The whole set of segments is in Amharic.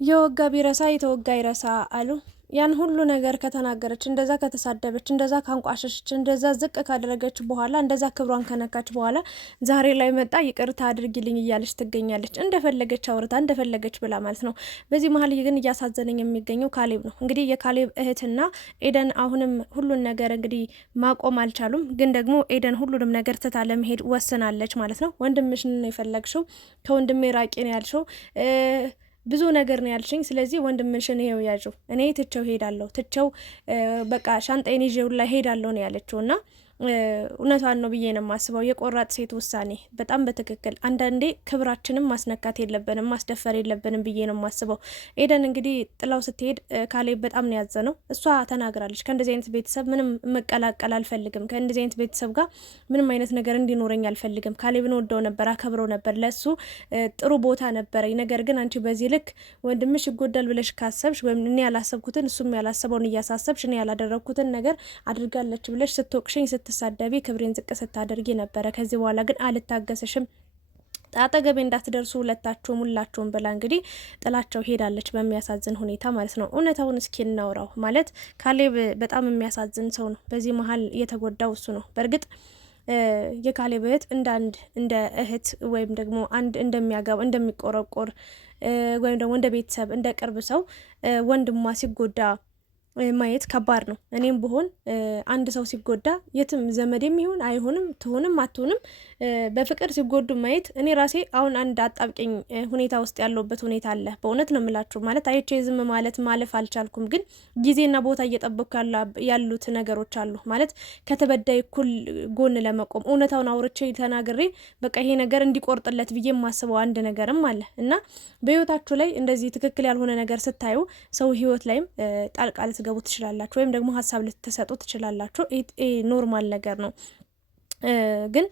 የወጋ ቢረሳ የተወጋ ይረሳ አሉ። ያን ሁሉ ነገር ከተናገረች፣ እንደዛ ከተሳደበች፣ እንደዛ ካንቋሸሸች፣ እንደዛ ዝቅ ካደረገች በኋላ፣ እንደዛ ክብሯን ከነካች በኋላ ዛሬ ላይ መጣ ይቅርታ አድርጊልኝ እያለች ትገኛለች። እንደፈለገች አውርታ እንደፈለገች ብላ ማለት ነው። በዚህ መሀል ግን እያሳዘነኝ የሚገኘው ካሌብ ነው። እንግዲህ የካሌብ እህትና ኤደን አሁንም ሁሉን ነገር እንግዲህ ማቆም አልቻሉም። ግን ደግሞ ኤደን ሁሉንም ነገር ትታ ለመሄድ ወስናለች ማለት ነው። ወንድምሽን ነው የፈለግሽው፣ ከወንድሜ ራቂ ነው ያልሽው ብዙ ነገር ነው ያልሽኝ። ስለዚህ ወንድምሽን ይሄው ያዡ፣ እኔ ትቸው ሄዳለሁ፣ ትቸው በቃ ሻንጣዬን ይዤው ላይ ሄዳለሁ ነው ያለችው እና እውነቷን ነው ብዬ ነው የማስበው። የቆራጥ ሴት ውሳኔ በጣም በትክክል። አንዳንዴ ክብራችንም ማስነካት የለብንም ማስደፈር የለብንም ብዬ ነው የማስበው። ኤደን እንግዲህ ጥላው ስትሄድ ካሌብ በጣም ነው ያዘነው። እሷ ተናግራለች፣ ከእንደዚህ አይነት ቤተሰብ ምንም መቀላቀል አልፈልግም፣ ከእንደዚህ አይነት ቤተሰብ ጋር ምንም አይነት ነገር እንዲኖረኝ አልፈልግም። ካሌብን ወደው ነበር፣ አከብረው ነበር፣ ለሱ ጥሩ ቦታ ነበረኝ። ነገር ግን አንቺ በዚህ ልክ ወንድምሽ ይጎዳል ብለሽ ካሰብሽ፣ ወይም እኔ ያላሰብኩትን እሱም ያላሰበውን እያሳሰብሽ፣ እኔ ያላደረግኩትን ነገር አድርጋለች ብለሽ ስትወቅሽኝ ስትሳደቢ ክብሬን ዝቅ ስታደርጊ ነበረ። ከዚህ በኋላ ግን አልታገስሽም፣ አጠገቤ እንዳትደርሱ ሁላችሁም ብላ እንግዲህ ጥላቸው ሄዳለች። በሚያሳዝን ሁኔታ ማለት ነው። እውነታውን እስኪ እናውራው። ማለት ካሌብ በጣም የሚያሳዝን ሰው ነው። በዚህ መሀል የተጎዳው እሱ ነው። በእርግጥ የካሌብ እህት እንደ እህት ወይም ደግሞ አንድ እንደሚቆረቆር ወይም ደግሞ እንደ ቤተሰብ እንደ ቅርብ ሰው ወንድሟ ሲጎዳ ማየት ከባድ ነው። እኔም ብሆን አንድ ሰው ሲጎዳ የትም ዘመዴም ይሁን አይሆንም ትሆንም አትሆንም በፍቅር ሲጎዱ ማየት እኔ ራሴ አሁን አንድ አጣብቂኝ ሁኔታ ውስጥ ያለውበት ሁኔታ አለ። በእውነት ነው የምላችሁ። ማለት አይቼ ዝም ማለት ማለፍ አልቻልኩም። ግን ጊዜና ቦታ እየጠበኩ ያሉት ነገሮች አሉ። ማለት ከተበዳይ እኩል ጎን ለመቆም እውነታውን አውርቼ ተናግሬ በቃ ይሄ ነገር እንዲቆርጥለት ብዬ የማስበው አንድ ነገርም አለ እና በህይወታችሁ ላይ እንደዚህ ትክክል ያልሆነ ነገር ስታዩ ሰው ህይወት ላይም ጣልቃ ልትገቡ ትችላላችሁ፣ ወይም ደግሞ ሀሳብ ልትሰጡ ትችላላችሁ። ኖርማል ነገር ነው። ግን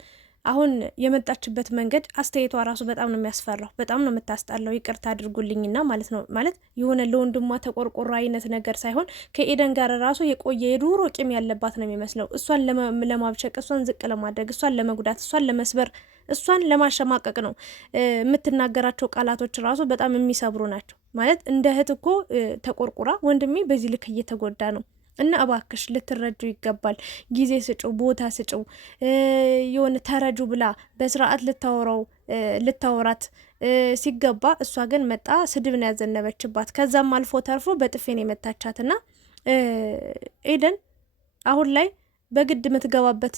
አሁን የመጣችበት መንገድ አስተያየቷ ራሱ በጣም ነው የሚያስፈራው፣ በጣም ነው የምታስጣለው። ይቅርታ አድርጉልኝና ማለት ነው። ማለት የሆነ ለወንድሟ ተቆርቆሮ አይነት ነገር ሳይሆን ከኤደን ጋር ራሱ የቆየ የዱሮ ቂም ያለባት ነው የሚመስለው። እሷን ለማብሸቅ፣ እሷን ዝቅ ለማድረግ፣ እሷን ለመጉዳት፣ እሷን ለመስበር፣ እሷን ለማሸማቀቅ ነው የምትናገራቸው ቃላቶች ራሱ በጣም የሚሰብሩ ናቸው። ማለት እንደ እህት እኮ ተቆርቁራ ወንድሜ በዚህ ልክ እየተጎዳ ነው እና እባክሽ ልትረጁ ይገባል። ጊዜ ስጭው፣ ቦታ ስጭው፣ የሆነ ተረጁ ብላ በስርዓት ልታወራት ሲገባ እሷ ግን መጣ ስድብን ያዘነበችባት። ከዛም አልፎ ተርፎ በጥፌን የመታቻትና ኤደን አሁን ላይ በግድ የምትገባበት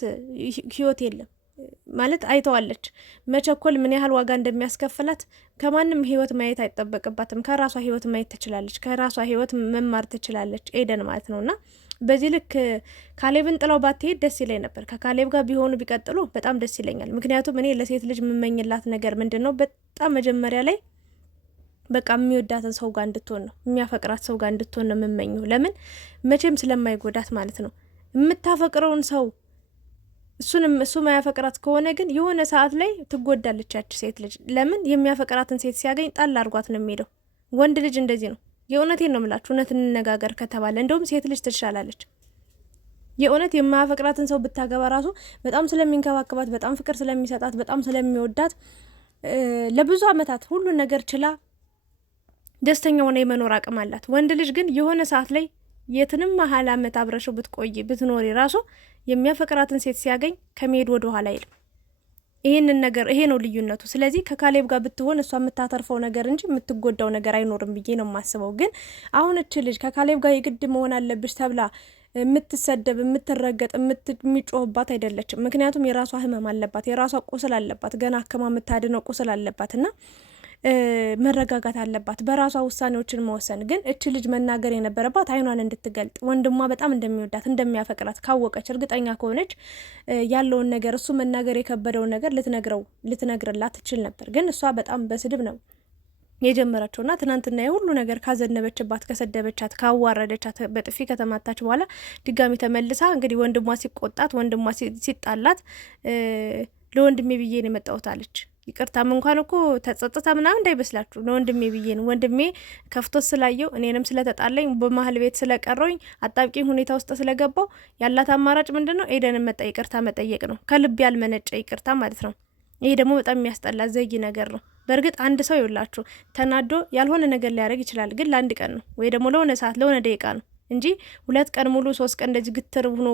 ህይወት የለም። ማለት አይተዋለች። መቸኮል ምን ያህል ዋጋ እንደሚያስከፍላት ከማንም ህይወት ማየት አይጠበቅባትም። ከራሷ ህይወት ማየት ትችላለች። ከራሷ ህይወት መማር ትችላለች ኤደን ማለት ነውና በዚህ ልክ ካሌብን ጥለው ባትሄድ ደስ ይለኝ ነበር። ከካሌብ ጋር ቢሆኑ ቢቀጥሉ በጣም ደስ ይለኛል። ምክንያቱም እኔ ለሴት ልጅ የምመኝላት ነገር ምንድን ነው? በጣም መጀመሪያ ላይ በቃ የሚወዳትን ሰው ጋር እንድትሆን ነው፣ የሚያፈቅራት ሰው ጋር እንድትሆን ነው የምመኘው። ለምን? መቼም ስለማይጎዳት ማለት ነው። የምታፈቅረውን ሰው እሱ ማያፈቅራት ከሆነ ግን የሆነ ሰዓት ላይ ትጎዳለች ያች ሴት ልጅ። ለምን? የሚያፈቅራትን ሴት ሲያገኝ ጣል አድርጓት ነው የሚሄደው። ወንድ ልጅ እንደዚህ ነው። የእውነቴን ነው የምላችሁ። እውነት እንነጋገር ከተባለ እንደውም ሴት ልጅ ትሻላለች። የእውነት የማያፈቅራትን ሰው ብታገባ ራሱ በጣም ስለሚንከባከባት፣ በጣም ፍቅር ስለሚሰጣት፣ በጣም ስለሚወዳት ለብዙ አመታት ሁሉን ነገር ችላ ደስተኛ ሆነ የመኖር አቅም አላት። ወንድ ልጅ ግን የሆነ ሰዓት ላይ የትንም መሀል አመት አብረሽው ብትቆይ ብትኖሪ ራሱ የሚያፈቅራትን ሴት ሲያገኝ ከመሄድ ወደ ኋላ አይልም። ይሄንን ነገር ይሄ ነው ልዩነቱ። ስለዚህ ከካሌብ ጋር ብትሆን እሷ የምታተርፈው ነገር እንጂ የምትጎዳው ነገር አይኖርም ብዬ ነው የማስበው። ግን አሁን እች ልጅ ከካሌብ ጋር የግድ መሆን አለብሽ ተብላ የምትሰደብ፣ የምትረገጥ፣ የሚጮህባት አይደለችም። ምክንያቱም የራሷ ህመም አለባት፣ የራሷ ቁስል አለባት፣ ገና አከማ የምታድነው ቁስል አለባት እና መረጋጋት አለባት፣ በራሷ ውሳኔዎችን መወሰን። ግን እች ልጅ መናገር የነበረባት አይኗን እንድትገልጥ፣ ወንድሟ በጣም እንደሚወዳት እንደሚያፈቅራት ካወቀች እርግጠኛ ከሆነች ያለውን ነገር እሱ መናገር የከበደውን ነገር ልትነግርላት ትችል ነበር። ግን እሷ በጣም በስድብ ነው የጀመረችውና ትናንትና የሁሉ ነገር ካዘነበችባት፣ ከሰደበቻት፣ ካዋረደቻት፣ በጥፊ ከተማታች በኋላ ድጋሚ ተመልሳ እንግዲህ ወንድሟ ሲቆጣት፣ ወንድሟ ሲጣላት ለወንድሜ ብዬ ነው የመጣሁት አለች። ይቅርታም እንኳን እኮ ተጸጽታ ምናምን እንዳይመስላችሁ ለወንድሜ ብዬ ነው። ወንድሜ ከፍቶት ስላየው እኔንም ስለተጣለኝ በመሀል ቤት ስለቀረውኝ አጣብቂኝ ሁኔታ ውስጥ ስለገባው ያላት አማራጭ ምንድን ነው? ኤደንን ይቅርታ መጠየቅ ነው። ከልብ ያልመነጨ ይቅርታ ማለት ነው። ይሄ ደግሞ በጣም የሚያስጠላ ዘጊ ነገር ነው። በእርግጥ አንድ ሰው ይውላችሁ ተናዶ ያልሆነ ነገር ሊያደርግ ይችላል፣ ግን ለአንድ ቀን ነው ወይ ደግሞ ለሆነ ሰዓት ለሆነ ደቂቃ ነው እንጂ 2 ቀን ሙሉ 3 ቀን እንደዚህ ግትር ሆኖ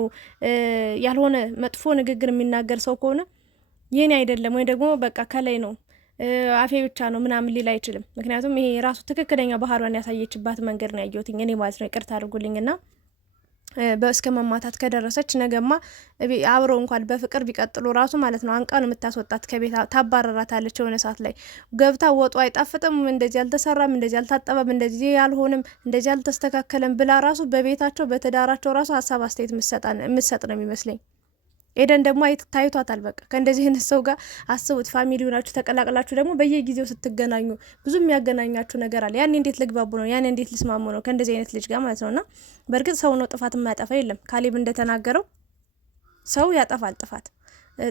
ያልሆነ መጥፎ ንግግር የሚናገር ሰው ከሆነ የኔ አይደለም ወይ ደግሞ በቃ ከላይ ነው አፌ ብቻ ነው ምናምን ሊል አይችልም። ምክንያቱም ይሄ ራሱ ትክክለኛ ባህሪዋን ያሳየችባት መንገድ ነው ያየሁት እኔ ማለት ነው። ይቅርታ አድርጉልኝና በእስከ መማታት ከደረሰች ነገማ አብረው እንኳን በፍቅር ቢቀጥሉ ራሱ ማለት ነው አንቃ ነው የምታስወጣት ከቤት ታባረራታለች። የሆነ ሰዓት ላይ ገብታ ወጡ አይጣፍጥም፣ እንደዚህ አልተሰራም፣ እንደዚህ አልታጠበም፣ እንደዚህ ያልሆነም፣ እንደዚህ አልተስተካከለም ብላ ራሱ በቤታቸው በትዳራቸው ራሱ ሀሳብ አስተያየት የምትሰጥ ነው የሚመስለኝ። ኤደን ደግሞ ታይቷታል። በቃ ከእንደዚህ አይነት ሰው ጋር አስቡት፣ ፋሚሊ ሆናችሁ ተቀላቅላችሁ ደግሞ በየጊዜው ስትገናኙ ብዙ የሚያገናኛችሁ ነገር አለ። ያን እንዴት ልግባቡ ነው? ያን እንዴት ልስማሙ ነው? ከእንደዚህ አይነት ልጅ ጋር ማለት ነውና በእርግጥ ሰው ነው ጥፋት የማያጠፋ የለም። ካሌብ እንደተናገረው ሰው ያጠፋል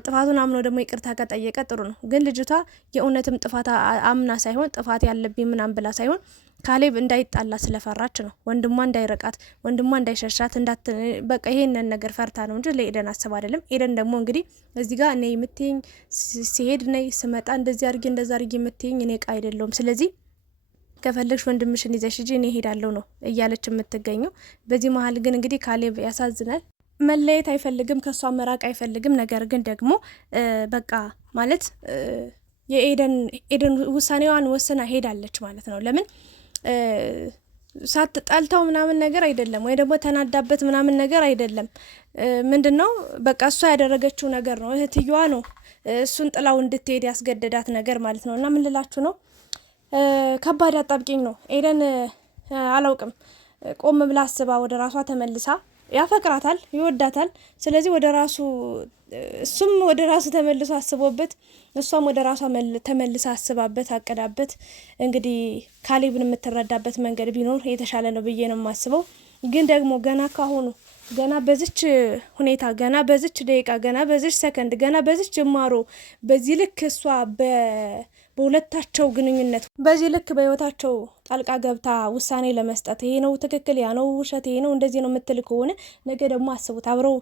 ጥፋቱን አምኖ ደግሞ ይቅርታ ከጠየቀ ጥሩ ነው። ግን ልጅቷ የእውነትም ጥፋት አምና ሳይሆን ጥፋት ያለብኝ ምናምን ብላ ሳይሆን ካሌብ እንዳይጣላ ስለፈራች ነው። ወንድሟ እንዳይረቃት፣ ወንድሟ እንዳይሸሻት በቃ ይሄንን ነገር ፈርታ ነው እንጂ ለኤደን አስብ አይደለም። ኤደን ደግሞ እንግዲህ እዚህ ጋር እኔ የምትይኝ ሲሄድ ነይ ስመጣ እንደዚህ አድርጌ እንደዛ አድርጌ የምትይኝ እኔ ዕቃ አይደለሁም፣ ስለዚህ ከፈለግሽ ወንድምሽን ይዘሽ ሂጂ እኔ ሄዳለሁ ነው እያለች የምትገኘው። በዚህ መሀል ግን እንግዲህ ካሌብ ያሳዝናል። መለየት አይፈልግም፣ ከሷ መራቅ አይፈልግም። ነገር ግን ደግሞ በቃ ማለት የኤደን ውሳኔዋን ወስና ሄዳለች ማለት ነው። ለምን ሳትጣልታው ምናምን ነገር አይደለም፣ ወይ ደግሞ ተናዳበት ምናምን ነገር አይደለም። ምንድነው በቃ እሷ ያደረገችው ነገር ነው። እህትየዋ ነው እሱን ጥላው እንድትሄድ ያስገደዳት ነገር ማለት ነው። እና ምን ልላችሁ ነው፣ ከባድ አጣብቂኝ ነው። ኤደን አላውቅም ቆም ብላ አስባ ወደ ራሷ ተመልሳ ያፈቅራታል፣ ይወዳታል። ስለዚህ ወደ ራሱ እሱም ወደ ራሱ ተመልሶ አስቦበት እሷም ወደ ራሷ ተመልሳ አስባበት አቀዳበት እንግዲህ ካሌብን የምትረዳበት መንገድ ቢኖር የተሻለ ነው ብዬ ነው የማስበው። ግን ደግሞ ገና ካሁኑ ገና በዚች ሁኔታ ገና በዚች ደቂቃ ገና በዚች ሰከንድ ገና በዚች ጅማሮ በዚህ ልክ እሷ በሁለታቸው ግንኙነት በዚህ ልክ በህይወታቸው ጣልቃ ገብታ ውሳኔ ለመስጠት ይሄ ነው ትክክል፣ ያ ነው ውሸት፣ ይሄ ነው እንደዚህ ነው የምትል ከሆነ ነገ ደግሞ አስቡት አብረው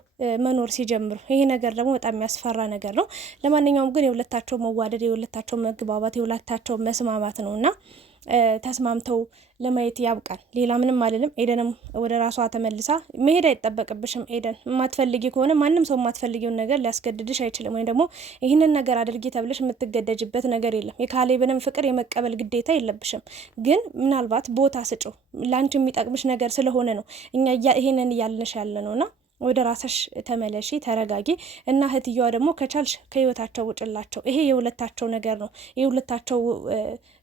መኖር ሲጀምሩ። ይሄ ነገር ደግሞ በጣም የሚያስፈራ ነገር ነው። ለማንኛውም ግን የሁለታቸው መዋደድ፣ የሁለታቸው መግባባት፣ የሁለታቸው መስማማት ነውና ተስማምተው ለማየት ያብቃል። ሌላ ምንም አልልም። ኤደንም ወደ ራሷ ተመልሳ መሄድ አይጠበቅብሽም። ኤደን የማትፈልጊ ከሆነ ማንም ሰው የማትፈልጊውን ነገር ሊያስገድድሽ አይችልም። ወይም ደግሞ ይህንን ነገር አድርጊ ተብለሽ የምትገደጅበት ነገር የለም። የካሌብንም ፍቅር የመቀበል ግዴታ የለብሽም። ግን ምናልባት ቦታ ስጪው፣ ለአንቺ የሚጠቅምሽ ነገር ስለሆነ ነው እኛ ይሄንን እያልንሽ ያለ ነውና ወደ ራስሽ ተመለሺ፣ ተረጋጊ እና እህትየዋ ደግሞ ከቻልሽ ከህይወታቸው ውጭላቸው። ይሄ የሁለታቸው ነገር ነው፣ የሁለታቸው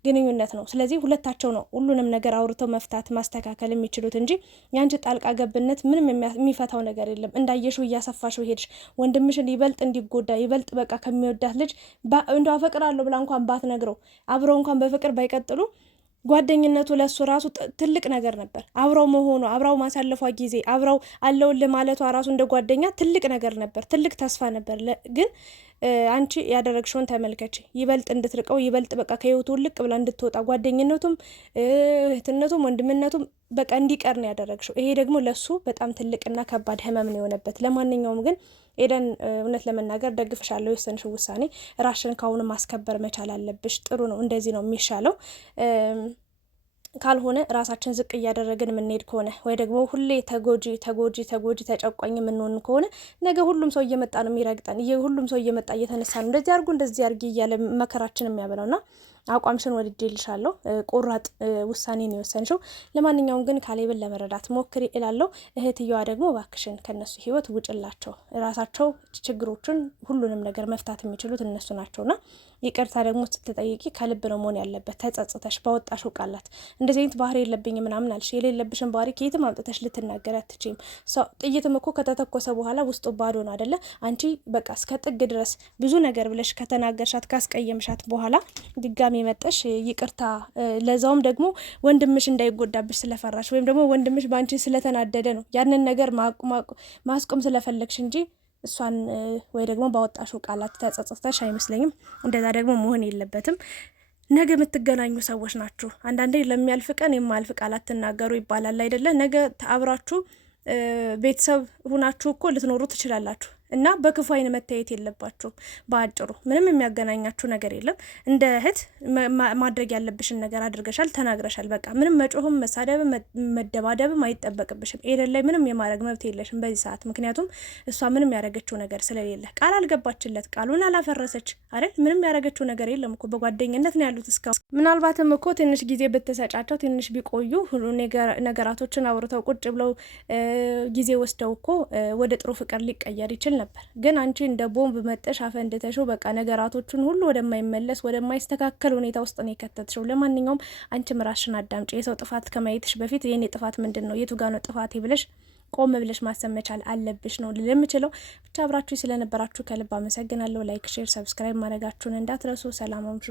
ግንኙነት ነው። ስለዚህ ሁለታቸው ነው ሁሉንም ነገር አውርተው መፍታት ማስተካከል የሚችሉት እንጂ ያንቺ ጣልቃ ገብነት ምንም የሚፈታው ነገር የለም። እንዳየሽው እያሰፋሽው ሄድሽ። ወንድምሽን ይበልጥ እንዲጎዳ ይበልጥ በቃ ከሚወዳት ልጅ እንደው አፈቅራለሁ ብላ እንኳን ባትነግረው አብረው እንኳን በፍቅር ባይቀጥሉ ጓደኝነቱ ለሱ ራሱ ትልቅ ነገር ነበር። አብረው መሆኑ አብረው ማሳለፏ ጊዜ አብረው አለውልህ ማለቷ ራሱ እንደ ጓደኛ ትልቅ ነገር ነበር፣ ትልቅ ተስፋ ነበር። ግን አንቺ ያደረግሽውን ተመልከች። ይበልጥ እንድትርቀው ይበልጥ በቃ ከህይወቱ ልቅ ብላ እንድትወጣ ጓደኝነቱም እህትነቱም ወንድምነቱም በቃ እንዲቀር ነው ያደረግሽው። ይሄ ደግሞ ለሱ በጣም ትልቅና ከባድ ህመም ነው የሆነበት። ለማንኛውም ግን ኤደን እውነት ለመናገር ደግፍሻለሁ። የወሰንሽው ውሳኔ ራሽን ካሁኑ ማስከበር መቻል አለብሽ። ጥሩ ነው፣ እንደዚህ ነው የሚሻለው። ካልሆነ ራሳችን ዝቅ እያደረግን የምንሄድ ከሆነ ወይ ደግሞ ሁሌ ተጎጂ ተጨቋኝ የምንሆን ከሆነ ነገ ሁሉም ሰው እየመጣ ነው የሚረግጠን። ሁሉም ሰው እየመጣ እየተነሳ ነው እንደዚህ አድርጉ እንደዚህ አድርጊ እያለ መከራችን የሚያበላውና አቋምሽን ወድጄልሻለሁ። ቆራጥ ውሳኔ ነው የወሰንሽው። ለማንኛውም ግን ካሌብን ለመረዳት ሞክሪ እላለሁ። እህትየዋ ደግሞ እባክሽን ከነሱ ህይወት ውጭላቸው። ራሳቸው ችግሮችን ሁሉንም ነገር መፍታት የሚችሉት እነሱ ናቸውና ይቅርታ ደግሞ ስትጠይቂ ከልብ ነው መሆን ያለበት። ተጸጽተሽ ባወጣሽው ቃላት እንደዚህ አይነት ባህሪ የለብኝ ምናምን አልሽ። የሌለብሽን ባህሪ ከየትም አምጥተሽ ልትናገር አትችይም። ጥይትም እኮ ከተተኮሰ በኋላ ውስጡ ባዶ ነው አይደለ? አንቺ በቃ እስከ ጥግ ድረስ ብዙ ነገር ብለሽ ከተናገርሻት ካስቀየምሻት በኋላ ድጋሚ መጠሽ ይቅርታ፣ ለዛውም ደግሞ ወንድምሽ እንዳይጎዳብሽ ስለፈራሽ ወይም ደግሞ ወንድምሽ ባንቺ ስለተናደደ ነው ያንን ነገር ማስቆም ስለፈለግሽ እንጂ እሷን ወይ ደግሞ ባወጣሽው ቃላት ተጸጽተሽ አይመስለኝም። እንደዛ ደግሞ መሆን የለበትም። ነገ የምትገናኙ ሰዎች ናችሁ። አንዳንዴ ለሚያልፍ ቀን የማያልፍ ቃላት ትናገሩ ይባላል አይደለ? ነገ አብራችሁ ቤተሰብ ሁናችሁ እኮ ልትኖሩ ትችላላችሁ። እና በክፉ አይን መታየት የለባችሁም። በአጭሩ ምንም የሚያገናኛችሁ ነገር የለም። እንደ እህት ማድረግ ያለብሽን ነገር አድርገሻል፣ ተናግረሻል። በቃ ምንም መጮህም መሳደብም መደባደብም አይጠበቅብሽም። ኤደን ላይ ምንም የማድረግ መብት የለሽም በዚህ ሰዓት። ምክንያቱም እሷ ምንም ያደረገችው ነገር ስለሌለ ቃል አልገባችለት፣ ቃሉን አላፈረሰች አይደል? ምንም ያደረገችው ነገር የለም እኮ በጓደኝነት ነው ያሉት እስካሁን። ምናልባትም እኮ ትንሽ ጊዜ ብትሰጫቸው፣ ትንሽ ቢቆዩ፣ ነገራቶችን አውርተው ቁጭ ብለው ጊዜ ወስደው እኮ ወደ ጥሩ ፍቅር ሊቀየር ይችል ነበር። ግን አንቺ እንደ ቦምብ መጠሽ አፈንድተሽው በቃ ነገራቶቹን ሁሉ ወደማይመለስ ወደማይስተካከል ሁኔታ ውስጥ ነው የከተትሽው። ለማንኛውም አንቺም ራስሽን አዳምጪ። የሰው ጥፋት ከማየትሽ በፊት የኔ ጥፋት ምንድን ነው፣ የቱ ጋ ነው ጥፋቴ ብለሽ ቆም ብለሽ ማሰብ መቻል አለብሽ ነው ልል የምችለው። ብቻ አብራችሁ ስለነበራችሁ ከልብ አመሰግናለሁ። ላይክ፣ ሼር፣ ሰብስክራይብ ማድረጋችሁን እንዳትረሱ። ሰላም አምሹ።